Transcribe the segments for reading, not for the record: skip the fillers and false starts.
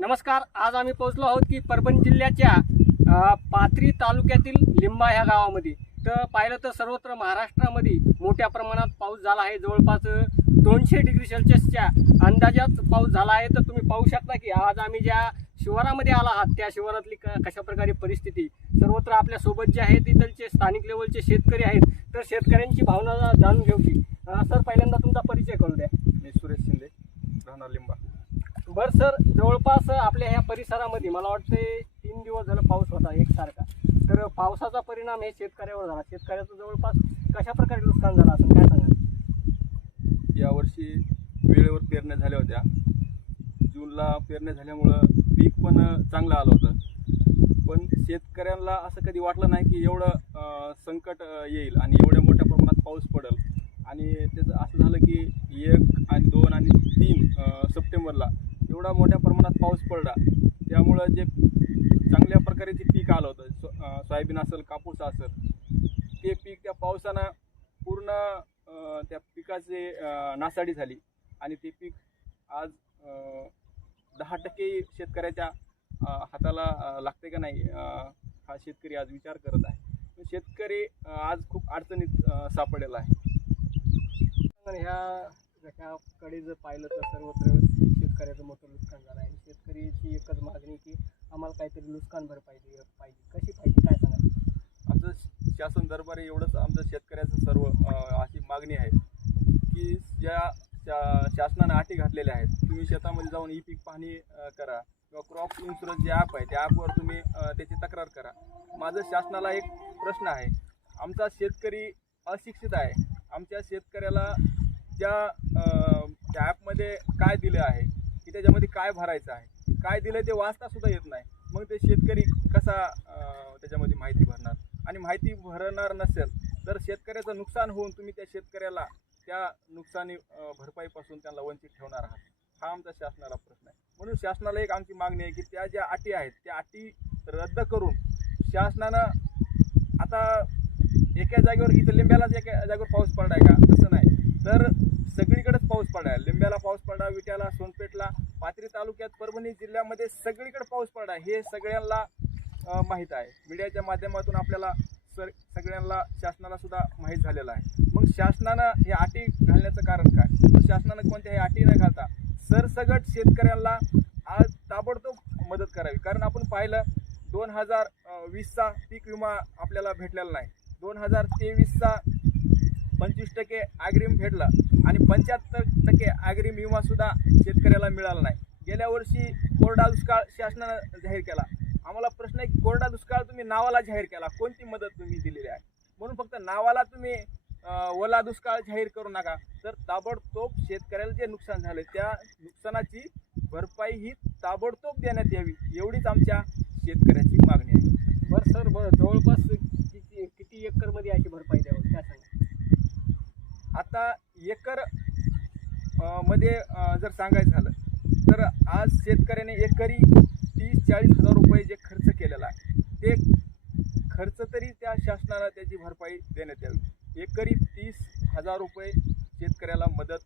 नमस्कार. आज आम्ही पोहोचलो आहोत की परभणी जिल्ह्याच्या पाथरी तालुक्यातील लिंबा ह्या गावामध्ये. तर पाहिलं तर सर्वत्र महाराष्ट्रामध्ये मोठ्या प्रमाणात पाऊस झाला आहे. जवळपास 200 डिग्री सेल्सिअसच्या अंदाजात पाऊस झाला आहे. तर तुम्ही पाहू शकता की आज आम्ही ज्या शिवारामध्ये आला आहात त्या शिवारातली कशा प्रकारे परिस्थिती. सर्वत्र आपल्या सोबत जे आहेत इथलचे स्थानिक लेवलचे शेतकरी आहेत. तर शेतकऱ्यांची भावना जाणून घेऊची. सर, पहिल्यांदा तुमचा परिचय करू द्या. मी सुरेश शिंदे, राहणार लिंबा. बरं सर, जवळपास आपल्या ह्या परिसरामध्ये मला वाटते 3 दिवस झाला पाऊस होता एकसारखा. तर पावसाचा परिणाम हे शेतकऱ्यावर झाला. शेतकऱ्याचं जवळपास कशा प्रकारे नुकसान झालं असं काय सांगा? यावर्षी वेळेवर पेरण्या झाल्या होत्या. जूनला पेरण्या झाल्यामुळं पीक पण चांगलं आलं होतं. पण शेतकऱ्यांना असं कधी वाटलं नाही की एवढं संकट येईल आणि एवढ्या मोठ्या प्रमाणात पाऊस पडेल. आणि त्याचं असं झालं की 1 आणि 2 आणि 3 सप्टेंबरला एवढा मोठ्या प्रमाणात पाऊस पडला. त्यामुळं जे चांगल्या प्रकारे जे पीक आलं होतं, सोयाबीन असेल, कापूस असेल, ते पीक त्या पावसानं पूर्ण त्या पिकाचे नासाडी झाली. आणि ते पीक आज 10% शेतकऱ्याच्या हाताला लागते का नाही हा शेतकरी आज विचार करत आहे. शेतकरी आज खूप अडचणीत सापडलेला आहे. ह्याकडे जर पाहिलं तर सर्वत्र शेतकऱ्याचं मोठं नुकसान झालं आहे. शेतकऱ्याची एकच मागणी की आम्हाला काहीतरी नुकसान भरपाई पाहिजे. कशी पाहिजे काय सांगा? आमचं शासन दरबारी एवढंच आमचं शेतकऱ्याचं सर्व अशी मागणी आहे की ज्या शासनानं अटी घातलेल्या आहेत, तुम्ही शेतामध्ये जाऊन ई पीक पाहणी करा किंवा क्रॉप इन्शुरन्स जे ॲप आहे त्या ॲपवर तुम्ही त्याची तक्रार करा. माझं शासनाला एक प्रश्न आहे. आमचा शेतकरी अशिक्षित आहे. आमच्या शेतकऱ्याला त्या ॲपमध्ये काय दिलं आहे की त्याच्यामध्ये काय भरायचं आहे, काय दिलं ते वाचतासुद्धा येत नाही. मग ते शेतकरी कसा त्याच्यामध्ये माहिती भरणार? आणि माहिती भरणार नसेल तर शेतकऱ्याचं नुकसान होऊन तुम्ही त्या शेतकऱ्याला त्या नुकसानी भरपाईपासून त्यांना वंचित ठेवणार आहात. हा आमचा शासनाला प्रश्न आहे. म्हणून शासनाला एक आमची मागणी आहे की त्या ज्या अटी आहेत त्या अटी रद्द करून शासनानं आता एका जागेवर, इथं लिंब्यालाच एका जागेवर पाऊस पडला आहे का? तसं नाही, तर सगळीकडेच पाऊस पडला आहे. लिंब्याला पाऊस पडला, विट्याला, सोनपेठला, पाथरी तालुक्यात, परभणी जिल्ह्यामध्ये सगळीकडे पाऊस पडला आहे. हे सगळ्यांना माहीत आहे. मीडियाच्या माध्यमातून आपल्याला सगळ्यांना, शासनाला सुद्धा माहीत झालेलं आहे. मग शासनानं हे अटी घालण्याचं कारण काय? शासनानं कोणत्याही अटी न घालता सरसगट शेतकऱ्यांना आज ताबडतोब मदत करावी. कारण आपण पाहिलं 2020चा पीक विमा आपल्याला भेटलेला नाही. 2023चा 25% ॲग्रीम भेटला आणि 75% ॲग्रीम विमा सुद्धा शेतकऱ्याला मिळाला नाही. गेल्या वर्षी कोरडा दुष्काळ शासनानं जाहीर केला. आम्हाला प्रश्न आहे की कोरडा दुष्काळ तुम्ही नावाला जाहीर केला, कोणती मदत तुम्ही दिलेली आहे? म्हणून फक्त नावाला तुम्ही ओला दुष्काळ जाहीर करू नका, तर ताबडतोब शेतकऱ्याला जे नुकसान झालं त्या नुकसानाची भरपाई ही ताबडतोब देण्यात यावी, एवढीच आमच्या शेतकऱ्याची मागणी आहे. बरं सर, जवळपास किती एकरमध्ये अशी भरपाई द्यावी काय सांगा? आता एकर मध्ये जर सांगायचं झालं तर आज शेतकऱ्याने एकरी 30-40 हजार रुपये जे खर्च केलेला आहे ते खर्च तरी त्या शासनाला त्याची भरपाई देण्यात यावी. एकरी 30,000 रुपये शेतकऱ्याला मदत,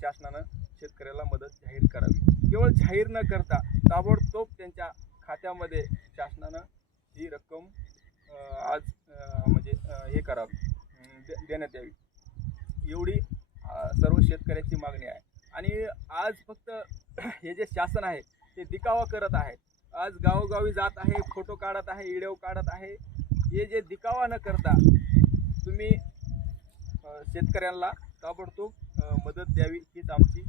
शासनानं शेतकऱ्याला मदत जाहीर करावी. केवळ जाहीर न करता ताबडतोब त्यांच्या खात्यामध्ये शासनानं ही रक्कम आज म्हणजे हे करावी, देण्यात यावी, एवढी सर्व शेतकऱ्याची मागणी आहे. आणि आज फक्त हे जे शासन आहे ते दिखावा करत आहे. आज गावोगावी जात आहे, फोटो काढत आहे, व्हिडिओ काढत आहे. हे जे दिखावा न करता तुम्ही शेतकऱ्यांना ताबडतोब मदत द्यावी हीच आमची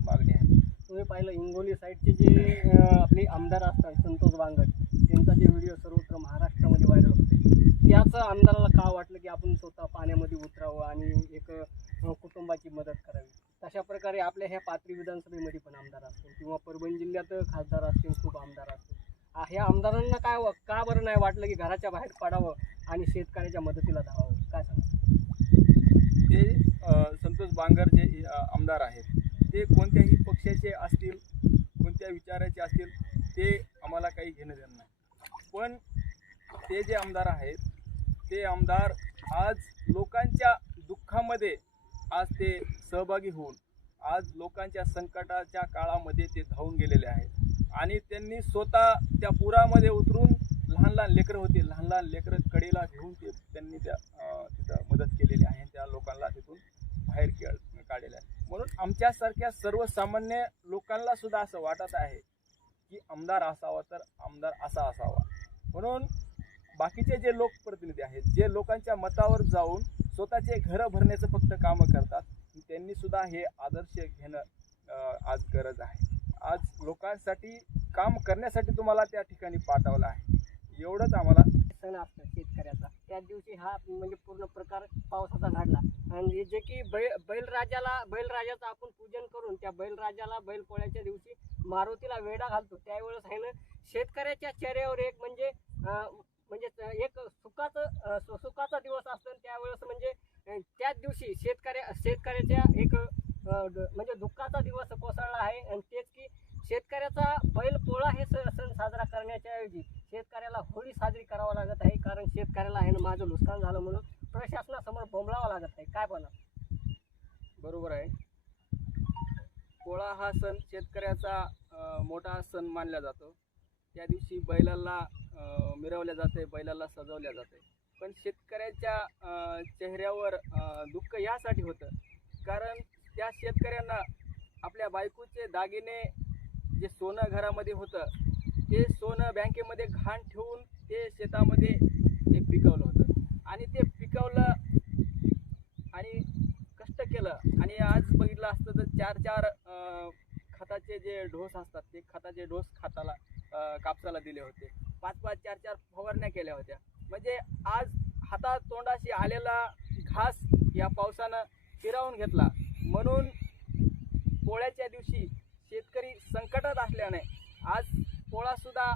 मागणी आहे. तुम्ही पाहिलं हिंगोली साईडचे जे आपले आमदार असतात संतोष बांगर, त्यांचा जे व्हिडिओ सर्वत्र महाराष्ट्रामध्ये व्हायरल होते, त्याच आमदाराला का वाटलं की आपण स्वतः पाण्यामध्ये उतरावं आणि एक कुटुंबाची मदत करावी? तशा प्रकारे आपल्या ह्या पाथरी विधानसभेमध्ये पण आमदार असतील किंवा परभणी जिल्ह्यात खासदार असतील, खूप आमदार असतील. ह्या आमदारांना का बरं नाही वाटलं की घराच्या बाहेर पडावं आणि शेतकऱ्याच्या मदतीला धावावं? काय सांगा? ते संतोष बांगर जे आमदार आहेत ते कोणत्याही पक्षाचे असतील, कोणत्या विचाराचे असतील, ते आम्हाला काही घेणं देणं नाही. पण ते जे आमदार आहेत ते आमदार आज लोकांच्या दुःखामध्ये आज ते सहभागी होऊन आज लोकांच्या संकटाच्या काळामध्ये ते धावून गेलेले आहेत आणि त्यांनी स्वतः त्या पुरामध्ये उतरून लहान लहान लेकरं होते, लहान लहान लेकरं कडेला घेऊन त्यांनी तिथं मदत केलेली आहे, त्या लोकांना तिथून बाहेर काढलेलं आहे. म्हणून आमच्यासारख्या सर्वसामान्य लोकांना सुद्धा असं वाटत आहे की आमदार असावा तर आमदार असा असावा. म्हणून बाकीचे जे लोकप्रतिनिधी आहेत, जे लोकांच्या मतावर जाऊन स्वतःचे घरं भरण्याचं फक्त कामं करतात, त्यांनी सुद्धा हे आदर्श घेणं आज गरज आहे. आज लोकांसाठी काम करण्यासाठी तुम्हाला त्या ठिकाणी पाठवलं आहे. एवढंच आम्हाला सण असतं शेतकऱ्याचा. त्या दिवशी हा म्हणजे पूर्ण प्रकार पावसाचा घडला आणि जे की बैलराजाचं आपण पूजन करून त्या बैलराजाला बैलपोळ्याच्या दिवशी मारुतीला वेढा घालतो. त्यावेळेस आहे ना शेतकऱ्याच्या चेहऱ्यावर एक म्हणजे एक सुखाचा दिवस असतो. त्यावेळेस म्हणजे त्याच दिवशी शेतकऱ्याच्या एक म्हणजे दुःखाचा दिवस कोसळला आहे आणि तेच की शेतकऱ्याचा बैलपोळा हे सण साजरा करण्याच्या ऐवजी शेतकऱ्याला होळी साजरी करावं लागत आहे. कारण शेतकऱ्याला आहे ना माझं नुकसान झालं म्हणून प्रशासनासमोर बोंबलावं लागत आहे. काय बोला? बरोबर आहे. पोळा हा सण शेतकऱ्याचा मोठा सण मानला जातो. त्या दिवशी बैलाला मिरवल्या जाते, बैलाला सजवल्या जाते. पण शेतकऱ्याच्या चेहऱ्यावर दुःख यासाठी होतं कारण त्या शेतकऱ्यांना आपल्या बायकोचे दागिने जे सोनं घरामध्ये होतं ते सोनं बँकेमध्ये घाण ठेवून ते शेतामध्ये ते पिकवलं होतं आणि ते पिकवलं आणि कष्ट केलं आणि आज बघितलं असतं तर चार खताचे जे डोस असतात ते खताचे डोस कापसाला दिले होते. 5 4 फवारण्या केल्या होत्या. म्हणजे आज हातात तोंडाशी आलेला घास या पावसानं हिरावून घेतला. म्हणून पोळ्याच्या दिवशी शेतकरी संकटात असल्याने आज पोळासुद्धा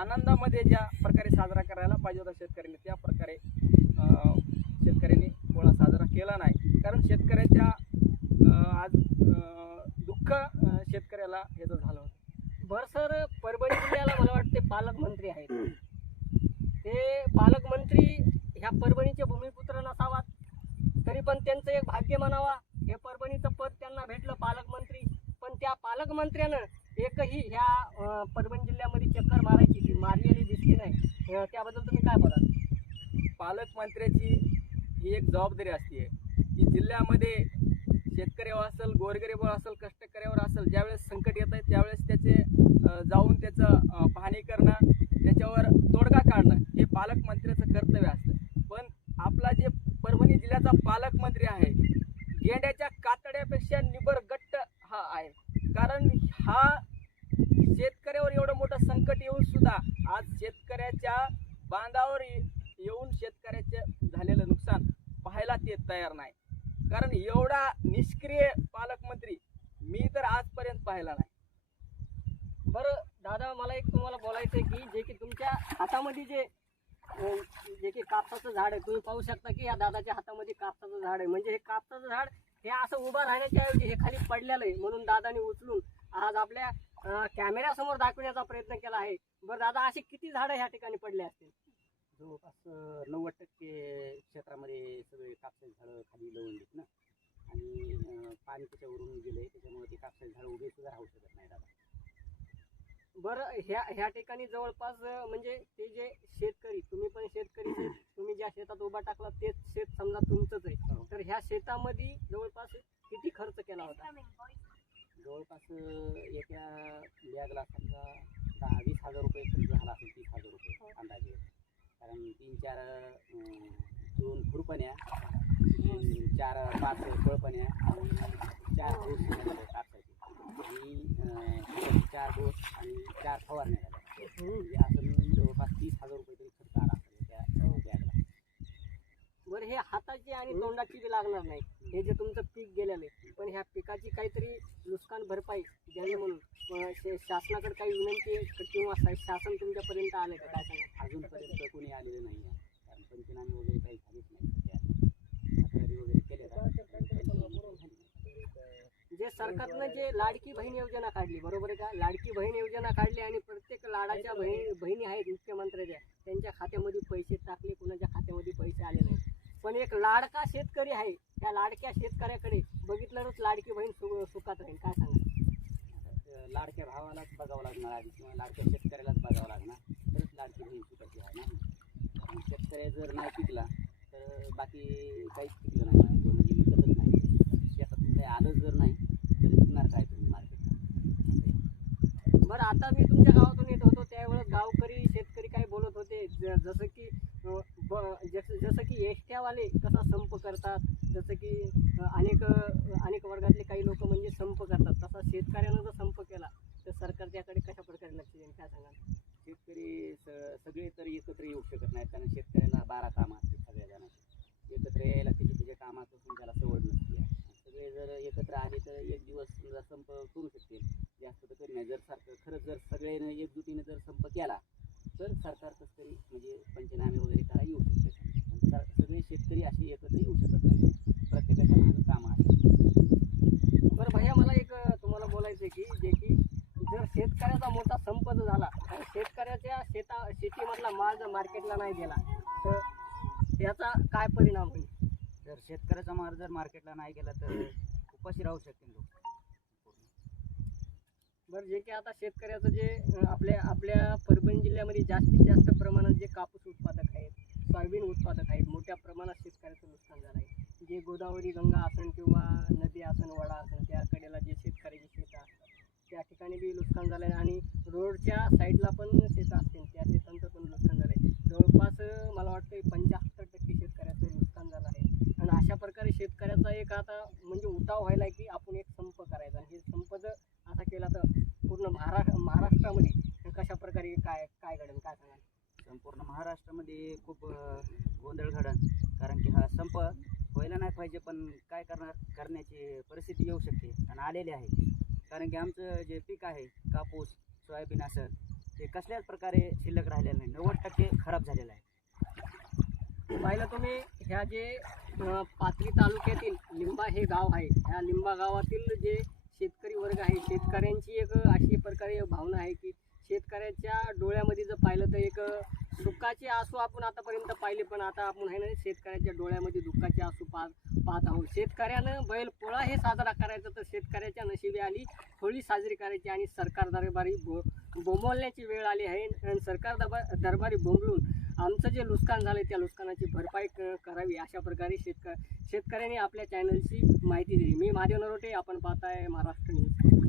आनंदामध्ये ज्या प्रकारे साजरा करायला पाहिजे होता शेतकऱ्यांनी त्या प्रकारे शेतकऱ्यांनी पोळा साजरा केला नाही. कारण शेतकऱ्याच्या आज दुःख शेतकऱ्याला याचं झालं होतं. बरं सर, परभणी जिल्ह्याला मला वाटते पालकमंत्री आहेत. ते पालकमंत्री ह्या परभणीचे भूमिपुत्र नसावात तरी पण त्यांचं एक भाग्य म्हणावा. हे परभणीचं पद त्यांना भेटलं पालकमंत्री. पण त्या पालकमंत्र्यानं एकही ह्या परभणी जिल्ह्यामध्ये चक्कर मारलेली दिसली नाही. त्याबद्दल तुम्ही काय बोलाल? पालकमंत्र्याची ही एक जबाबदारी असते की जिल्ह्यामध्ये शेतकऱ्यावर असेल, गोरगरीबावर असेल, कष्टकऱ्यावर असेल, ज्यावेळेस संकट येत आहे त्यावेळेस त्याचे जाऊन त्याचं पाहणी करणं, त्याच्यावर तोडगा काढणं हे पालकमंत्र्याचं कर्तव्य असतं. पण आपला जे परभणी जिल्ह्याचा पालकमंत्री आहे गेंड्याच्या कातड्यापेक्षा निबरगट्ट हा आहे. कारण हा शेतकऱ्यावर एवढं मोठं संकट येऊन सुद्धा आज शेतकऱ्याच्या बांधावर येऊन शेतकऱ्याचे झालेलं नुकसान पाहायला ते तयार नाही. कारण एवढा निष्क्रिय पालकमंत्री मी तर आजपर्यंत पाहिला नाही. बरं दादा, मला एक तुम्हाला बोलायचं आहे की जे की तुमच्या हातामध्ये जे की कापसाचं झाड आहे, तुम्ही पाहू शकता की या दादाच्या हातामध्ये कापसाचं झाड आहे. म्हणजे हे कापसाचं झाड हे असं उभं राहण्याच्या ऐवजी हे खाली पडलेलं आहे. म्हणून दादाने उचलून आज आपल्या कॅमेऱ्यासमोर दाखवण्याचा प्रयत्न केला आहे. बरं दादा, असे किती झाडं ह्या ठिकाणी पडले असतील? जवळपास 90% क्षेत्रामध्ये सगळे कापसाचे झाडं खाली लावून ना आणि पाणी त्याच्यावरून गेले, त्याच्यामुळे ते कापसाचे झाडं उभे सुद्धा राहू शकत नाही दादा. बरं, ह्या ठिकाणी जवळपास म्हणजे ते जे शेतकरी, तुम्ही पण शेतकरी, तुम्ही ज्या शेतात उभा टाकला तेच शेत समजा तुमचंच आहे. तर ह्या शेतामध्ये जवळपास किती खर्च केला होता? जवळपास एका बॅगला समजा 10-20 हजार रुपये खर्च झाला असेल, 30,000 रुपये अंदाजे. कारण 2 खुरपण्या, 4-5 कळपण्या आणि 4 डोस कापसाचे आणि 4 डोस आणि 4 फवारण्या झाल्या. म्हणजे असं मिळून जवळपास 30,000 रुपये तरी खर्च आला असेल त्या बॅगला. बरं, हे हाताची आणि तोंडाची बी लागणार नाही, हे जे तुमचं पीक गेलेलं आहे. पण ह्या पिकाची काहीतरी नुकसान भरपाई द्यावी म्हणून शासनाकडे काही विनंती किंवा शासन तुमच्यापर्यंत आलं का? काय सांगा? अजूनपर्यंत कोणी आलेलं नाही आहे. कारण पंचनामे वगैरे काही झालीच नाही. सध्या तक्रारी वगैरे केल्या जे सरकारनं जे लाडकी बहीण योजना काढली, बरोबर आहे का? लाडकी बहीण योजना काढली आणि प्रत्येक लाडाच्या बहिणी आहेत मुख्यमंत्र्याच्या, त्यांच्या खात्यामध्ये पैसे टाकले, कुणाच्या खात्यामध्ये पैसे आले नाही. पण एक लाडका शेतकरी आहे त्या लाडक्या शेतकऱ्याकडे बघितल्यावरच लाडकी बहीण सुखात राहील, काय सांगा? लाडक्या भावालाच बघावं लागणार आधी किंवा लाडक्या शेतकऱ्यालाच बघावं लागणार, तरच लाडकी बहीण सुखाची आहे ना. आणि शेतकरी जर नाही पिकला तर बाकी काहीच पिकलं नाही, म्हणजे विकतच नाही. शेतातून काही आलं जर नाही तर विकणार काय तुम्ही मार्केटला? बरं, आता मी तुमच्या गावातून येत होतो त्यावेळेस गावकरी शेतकरी काय बोलत होते, जसं की जसं की एसट्यावाले कसा संप करतात, जसं की अनेक वर्गातले काही लोक म्हणजे संप करतात, तसा शेतकऱ्यानं जर संप केला तर सरकार त्याकडे कशा प्रकारे लक्ष देईल, काय सांगाल? शेतकरी सगळे तर एकत्र येऊ शकत नाहीत, कारण शेतकऱ्याला 12 कामं असतात सगळ्या जणांची. एकत्र यायला त्याच्या कामापासून त्याला सवड नसते. सगळे जर एकत्र आले तर एक दिवस समजा संप करू शकतील, जास्त तर कधी नाही. जर सगळ्यांनी एकजुटीने जर संप केला तर सरकार कसं तरी म्हणजे पंचनामे वगैरे करा येऊ शकते. पण सगळे शेतकरी असे एकत्र येऊ शकत नाही, प्रत्येकाच्या मागं कामं असतात. बरं भैया, मला एक तुम्हाला बोलायचं आहे की जर शेतकऱ्याचा मोठा संप जर झाला तर शेतकऱ्याच्या शेतीमधला माल जर मार्केटला नाही गेला तर त्याचा काय परिणाम होईल? जर शेतकऱ्याचा माल जर मार्केटला नाही गेला तर उपाशी राहू शकतील लोक. बरं, जे की आता शेतकऱ्याचं जे आपल्या परभणी जिल्ह्यामध्ये जास्तीत जास्त प्रमाणात जे कापूस उत्पादक आहेत, सोयाबीन उत्पादक आहेत, मोठ्या प्रमाणात शेतकऱ्याचं नुकसान झालं आहे. जे गोदावरी गंगा असन किंवा नदी असन, वडा असन, त्या कडेला जे शेतकऱ्याची शेतं असतात त्या ठिकाणी बी नुकसान झालं आहे. आणि रोडच्या साईडला पण शेतं असतील, त्या शेतांचं पण नुकसान झालं आहे. जवळपास मला वाटतं 75% शेतकऱ्याचं नुकसान झालं आहे. आणि अशा प्रकारे शेतकऱ्याचा एक आता म्हणजे उठाव व्हायला आहे की आपण एक संप करायचा, आणि हे संप जर असा केला तर पूर्ण महाराष्ट्रामध्ये कशा प्रकारे काय घडेल, काय सांगाल? संपूर्ण महाराष्ट्रामध्ये खूप गोंधळ घडन, कारण की हा संप व्हायला नाही पाहिजे, पण काय करण्याची परिस्थिती येऊ शकते आणि आलेली आहे. कारण की आमचं जे पीक आहे कापूस सोयाबीन असेल ते कसल्याच प्रकारे शिल्लक राहिलेलं नाही, 90% खराब झालेलं आहे. पाहिलं तुम्ही, ह्या जे पाथरी तालुक्यातील लिंबा हे गाव आहे, ह्या लिंबा गावातील जे शेतकरी वर्ग आहे, शेतकऱ्यांची एक अशी प्रकारे भावना आहे की शेतकऱ्याच्या डोळ्यामध्ये जर पाहिलं तर एक सुखाचे आसू आपण आतापर्यंत पाहिले, पण आता आपण आहे ना शेतकऱ्याच्या डोळ्यामध्ये दुःखाचे आसू पाहत आहोत. शेतकऱ्यानं बैल पोळा हे साजरा करायचा तर शेतकऱ्याच्या नशिबी आली होळी साजरी करायची, आणि सरकार दरबारी बोंबवण्याची वेळ आली आहे. आणि सरकार दरबारी बोंबलून आमचं जे नुकसान झालं त्या नुकसानाची भरपाई करावी, अशा प्रकारे शेतकऱ्यांनी आपल्या चॅनलची माहिती दिली. मी महादेव नरोटे, आपण पाहताय महाराष्ट्र न्यूज.